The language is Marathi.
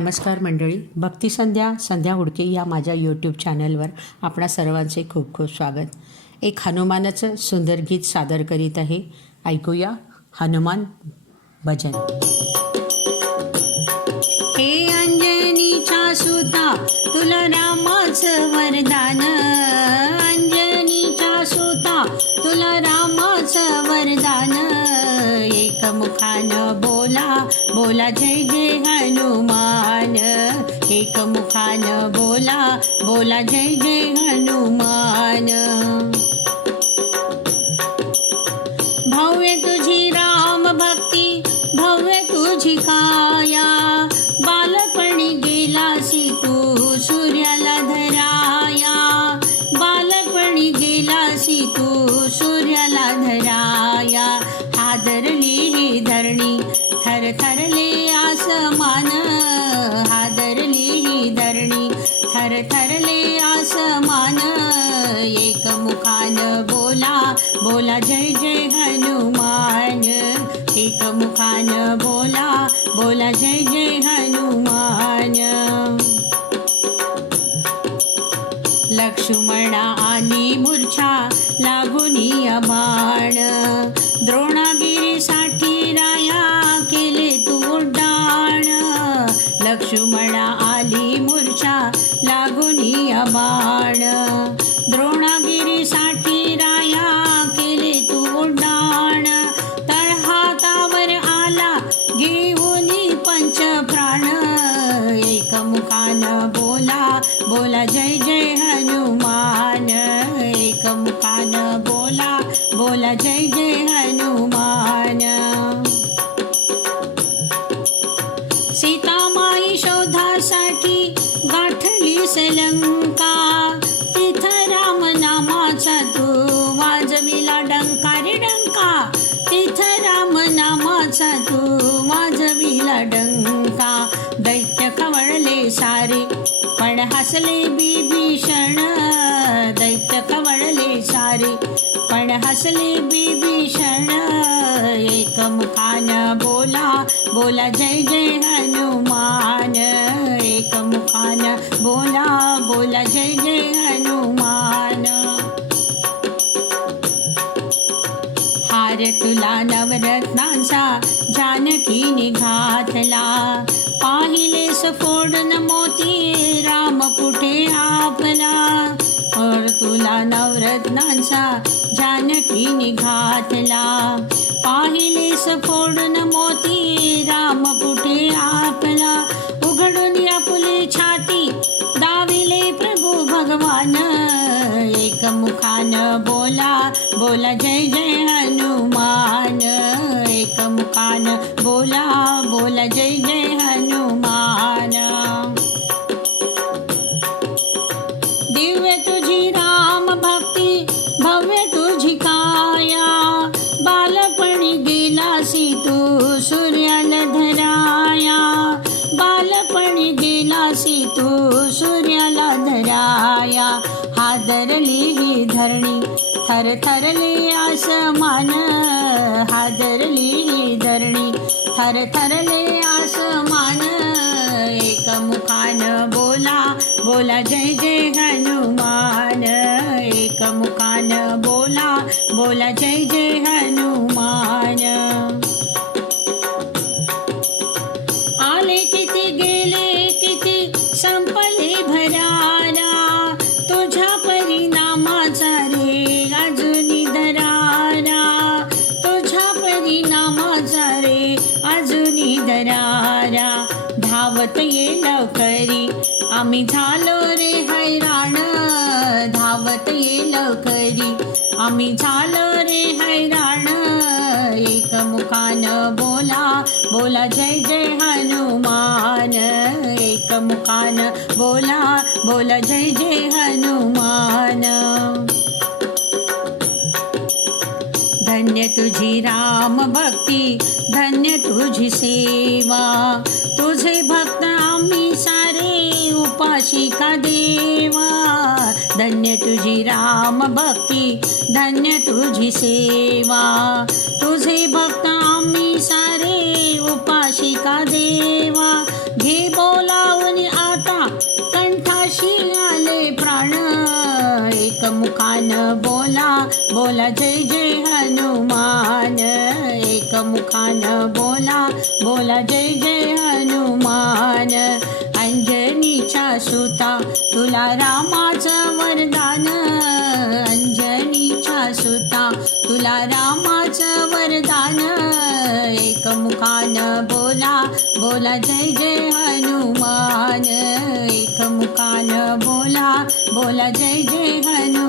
नमस्कार मंडळी भक्ती संध्या संध्या हुडके या माझ्या यूट्यूब चॅनलवर आपणा सर्वांचे खूप खूप स्वागत. एक हनुमानाचं सुंदर गीत सादर करीत आहे. ऐकूया हनुमान भजन. हे अंजनीच्या सुता तुला रामाचं वरदान. अंजनीच्या सुता तुला रामाचं वरदान. मुखानं बोला बोला जय जय हनुमान. एक मुखानं बोला बोला जय जय हनुमान. भव्य तुझी राम भक्ती भव्य तुझी काया. बालपणी गेलासी तू थरले आसमान हादरली ही धरणी. थर थरले आसमान एक मुखान बोला बोला जय जय हनुमान. एक मुखान बोला बोला जय जय हनुमान. लक्ष्मणा आली मूर्छा लागुनी अबाण द्रोणागिरीसाठी राया केले तू डाळ. लक्ष्मणा आली मूर्छा लागून बाण द्रोणागिरीसाठी राया केले तू डाण तळहातावर आला घेऊन पंच प्राण. एक मुखान बोला बोला जय जय हनुमान. एक मुखान बोला बोला जय जय हनुमान. पण हसले बिभीषण दैत्य कवळले सारे. पण हसले बिभीषण एक मुखान बोला बोला जय जय हनुमान. एक मुखान बोला बोला जय जय हनुमान. तुला नवरत्नांचा जानकी निघातला पाहिले सफोडन मोती राम कुठे आपला? और तुला नवरत्नांचा जानकी निघातला पाहिले सफोडन मोती राम कुठे आपला? उघडून आपली छाती दाविले प्रभू भगवान. एक मुखान बो बोला बोला जय जय हनुमान एक मुखान बोला बोला जय जय हनुमान. दिव्य तुझी राम भक्ती भव्य तुझी काया. बालपणी गेलासी तू सूर्याला धराया. बालपणी गेलासी तू सूर्याला धराया. हादरली ही धरणी थर थरले आसमान हादरली ही धरणी. थर थरले आसमान एक मुखान बोला बोला जय जय हनुमान. एक मुखान बोला बोला जय जय हनुमान. माझा रे. अजूनी दरारा धावत ये लवकरी. आम्ही झालो रे हैराण. धावत ये लवकरी. आम्ही झालो रे हैराण. एक मुखान बोला. बोला जय जय हनुमान. एक मुखान बोला. बोला जय जय हनुमान. धन्य तुझी राम भक्ती धन्य तुझी सेवा. तुझे भक्त आम्ही सारे उपाशी का देवा. धन्य तुझी राम भक्ती धन्य तुझी सेवा. तुझे भक्त जय जय हनुमान एकमुखान बोला बोला जय जय हनुमान. अंजनीचा सुता तुला रामाचं वरदान. अंजनीचा सुता तुला रामाचं वरदान. एकमुखान बोला बोला जय जय हनुमान. एक एकमुखान बोला बोला जय जय हनुमान.